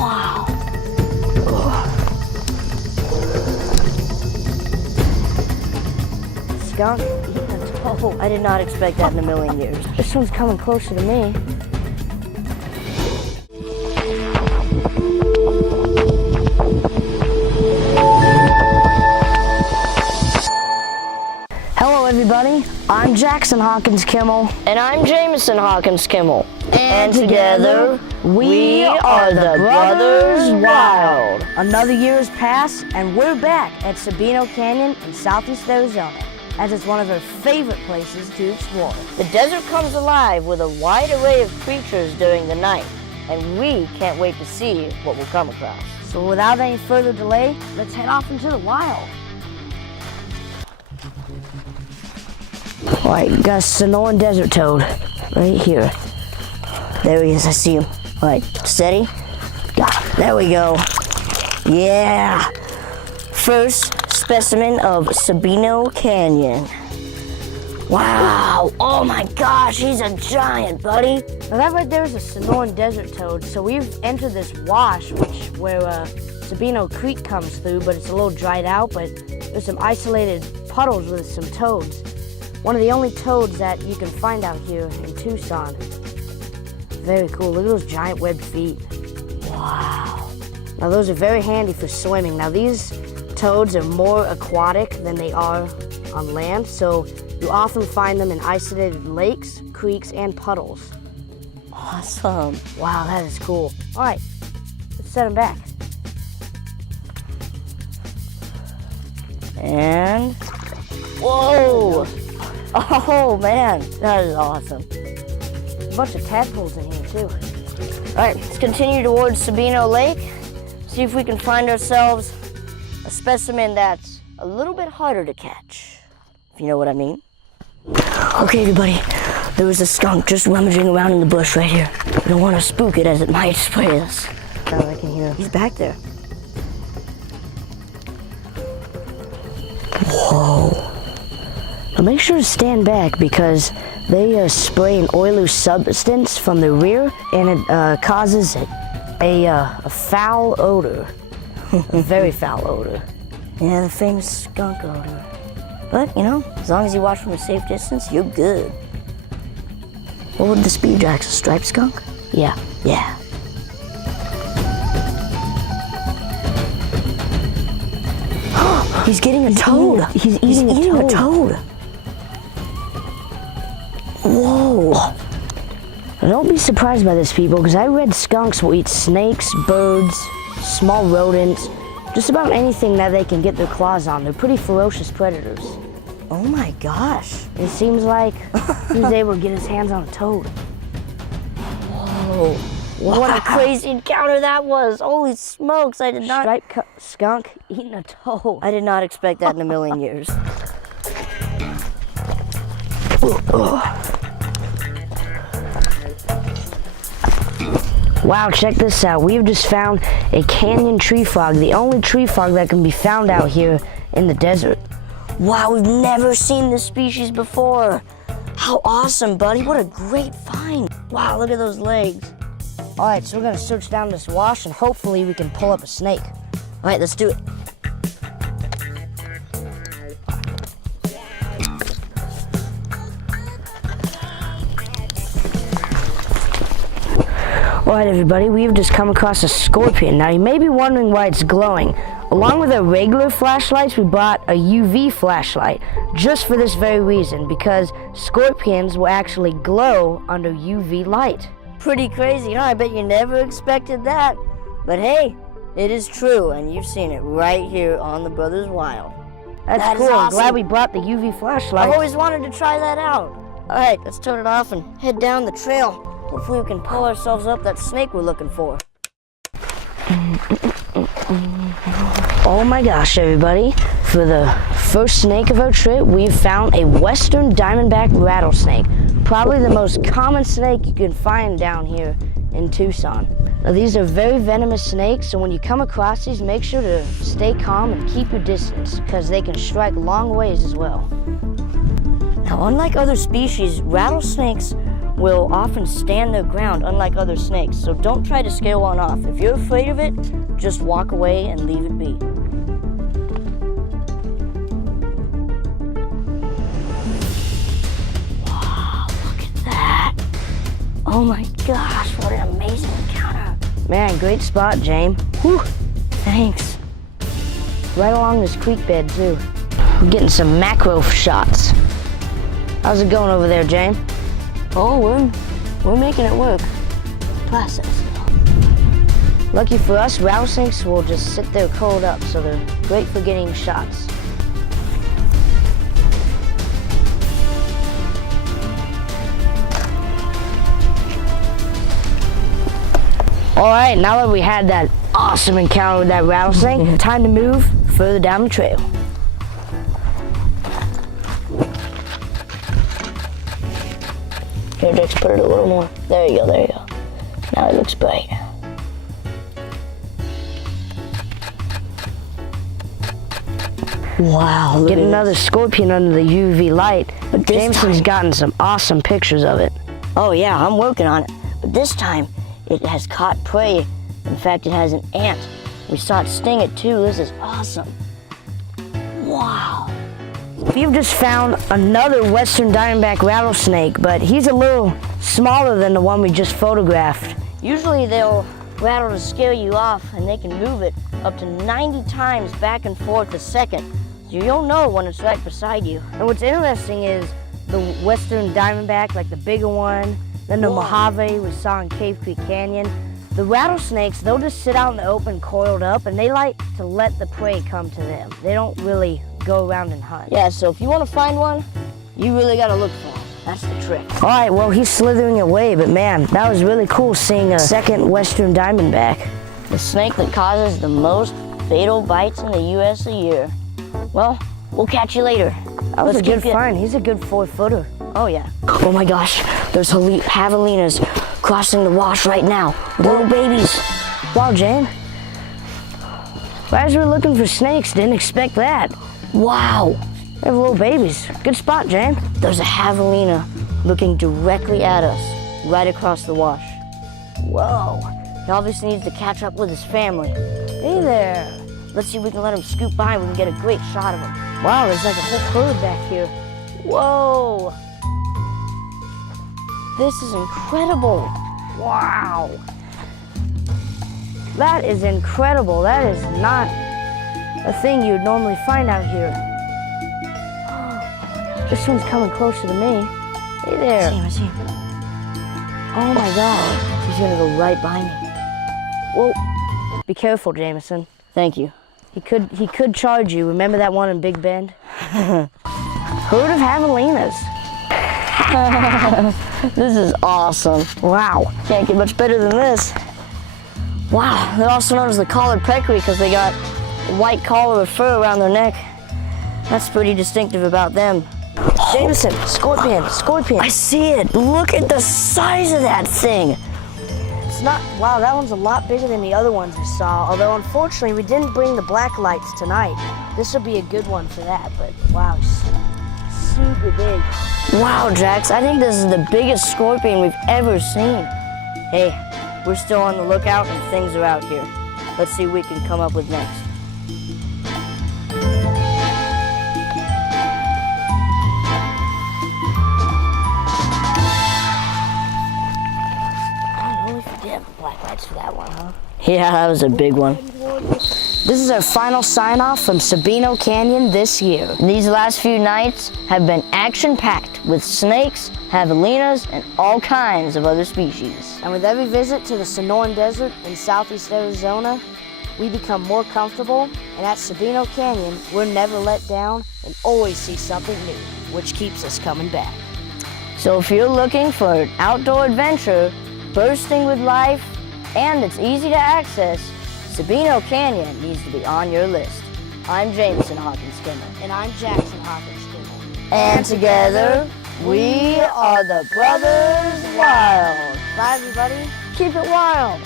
Wow. Skunk eating a toe. I did not expect that in a million years. This one's coming closer to me. Hello everybody, I'm Jackson Hawkins Kimmel. And I'm Jameson Hawkins Kimmel. And together, we are the Brothers Wild. Another year has passed, and we're back at Sabino Canyon in southeast Arizona, as it's one of our favorite places to explore. The desert comes alive with a wide array of creatures during the night, and we can't wait to see what we'll come across. So without any further delay, let's head off into the wild. All right, you got a Sonoran desert toad right here. There he is, I see him. All right, steady. Got him. There we go. Yeah. First specimen of Sabino Canyon. Wow. Oh my gosh, he's a giant, buddy. Now that right there is a Sonoran desert toad. So we've entered this wash, where Sabino Creek comes through, but it's a little dried out, but there's some isolated puddles with some toads. One of the only toads that you can find out here in Tucson. Very cool. Look at those giant webbed feet. Wow. Now those are very handy for swimming. Now these toads are more aquatic than they are on land, so you often find them in isolated lakes, creeks, and puddles. Awesome. Wow, that is cool. All right, let's set them back. And, whoa. Oh man, that is awesome. A bunch of tadpoles in here too. All right, let's continue towards Sabino Lake. See if we can find ourselves a specimen that's a little bit harder to catch, if you know what I mean. Okay, everybody, there was a skunk just rummaging around in the bush right here. We don't want to spook it as it might spray us. Oh, I can hear him. He's back there. Whoa. Now make sure to stand back because they spray an oily substance from the rear, and it causes a foul odor, a very foul odor. Yeah, the famous skunk odor. But, you know, as long as you watch from a safe distance, you're good. What would this be, Jax? A striped skunk? Yeah. Yeah. He's getting a toad. He's eating a toad. Whoa. Now don't be surprised by this, people, because I read skunks will eat snakes, birds, small rodents, just about anything that they can get their claws on. They're pretty ferocious predators. Oh my gosh. It seems like he was able to get his hands on a toad. Whoa. Wow. What a crazy encounter that was. Holy smokes, I did not... Striped skunk eating a toad. I did not expect that in a million years. Wow, check this out. We've just found a canyon tree frog, the only tree frog that can be found out here in the desert. Wow, we've never seen this species before. How awesome, buddy. What a great find. Wow, look at those legs. All right, so we're gonna search down this wash and hopefully we can pull up a snake. All right, let's do it. All right, everybody, we've just come across a scorpion. Now, you may be wondering why it's glowing. Along with our regular flashlights, we bought a UV flashlight just for this very reason, because scorpions will actually glow under UV light. Pretty crazy, huh? I bet you never expected that. But hey, it is true, and you've seen it right here on the Brothers Wild. That's cool. I'm glad we brought the UV flashlight. I've always wanted to try that out. All right, let's turn it off and head down the trail. Hopefully we can pull ourselves up that snake we're looking for. Oh my gosh, everybody. For the first snake of our trip, we've found a western diamondback rattlesnake. Probably the most common snake you can find down here in Tucson. Now, these are very venomous snakes, so when you come across these, make sure to stay calm and keep your distance, because they can strike long ways as well. Now, unlike other species, rattlesnakes will often stand their ground, unlike other snakes, so don't try to scare one off. If you're afraid of it, just walk away and leave it be. Wow, look at that. Oh my gosh, what an amazing encounter. Man, great spot, James. Whew, thanks. Right along this creek bed, too. We're getting some macro shots. How's it going over there, James? Oh, we're making it work. Process. Lucky for us, rattlesnakes will just sit there curled up, so they're great for getting shots. All right, now that we had that awesome encounter with that rattlesnake, time to move further down the trail. Here, Dex, put it a little more. There you go, there you go. Now it looks bright. Wow, look Get at another scorpion under the UV light. But this Jameson's time- gotten some awesome pictures of it. Oh yeah, I'm working on it. But this time, it has caught prey. In fact, it has an ant. We saw it sting it too. This is awesome. Wow. We've just found another western diamondback rattlesnake, but he's a little smaller than the one we just photographed. Usually they'll rattle to scare you off, and they can move it up to 90 times back and forth a second. So you'll know when it's right beside you. And what's interesting is the western diamondback, like the bigger one, then the Whoa. Mojave we saw in Cave Creek Canyon. The rattlesnakes, they'll just sit out in the open coiled up, and they like to let the prey come to them. They don't really go around and hunt. Yeah, so if you want to find one, you really got to look for them. That's the trick. All right, well, he's slithering away, but man, that was really cool seeing a second western diamondback. The snake that causes the most fatal bites in the U.S. a year. Well, we'll catch you later. That was Let's a good keep find. He's a good 4-footer. Oh, yeah. Oh, my gosh. There's javelinas crossing the wash right now. Little babies. Wow, Jane. As we're looking for snakes, didn't expect that. Wow. They have little babies. Good spot, Jane. There's a javelina looking directly at us, right across the wash. Whoa. He obviously needs to catch up with his family. Hey there. Let's see if we can let him scoot by. We can get a great shot of him. Wow, there's like a whole herd back here. Whoa. This is incredible. Wow. That is incredible. That is not a thing you'd normally find out here. This one's coming closer to me. Hey there. I see him. Oh my God. He's gonna go right by me. Whoa. Be careful, Jameson. Thank you. He could charge you. Remember that one in Big Bend? Herd of javelinas. This is awesome. Wow. Can't get much better than this. Wow, they're also known as the collared peccary because they got a white collar of fur around their neck. That's pretty distinctive about them. Jameson, scorpion, scorpion. I see it. Look at the size of that thing. It's not, wow, that one's a lot bigger than the other ones we saw. Although, unfortunately, we didn't bring the black lights tonight. This would be a good one for that, but wow, super big. Wow, Jax, I think this is the biggest scorpion we've ever seen. Hey, we're still on the lookout and things are out here. Let's see what we can come up with next. Black lights for that one, huh? Yeah, that was a big one. This is our final sign-off from Sabino Canyon this year. These last few nights have been action-packed with snakes, javelinas, and all kinds of other species. And with every visit to the Sonoran Desert in southeast Arizona, we become more comfortable, and at Sabino Canyon, we're never let down and always see something new, which keeps us coming back. So if you're looking for an outdoor adventure, bursting with life, and it's easy to access, Sabino Canyon needs to be on your list. I'm Jameson Hawkins-Kimmel. And I'm Jackson Hawkins-Kimmel. And together, we are the Brothers Wild. Bye, everybody. Keep it wild.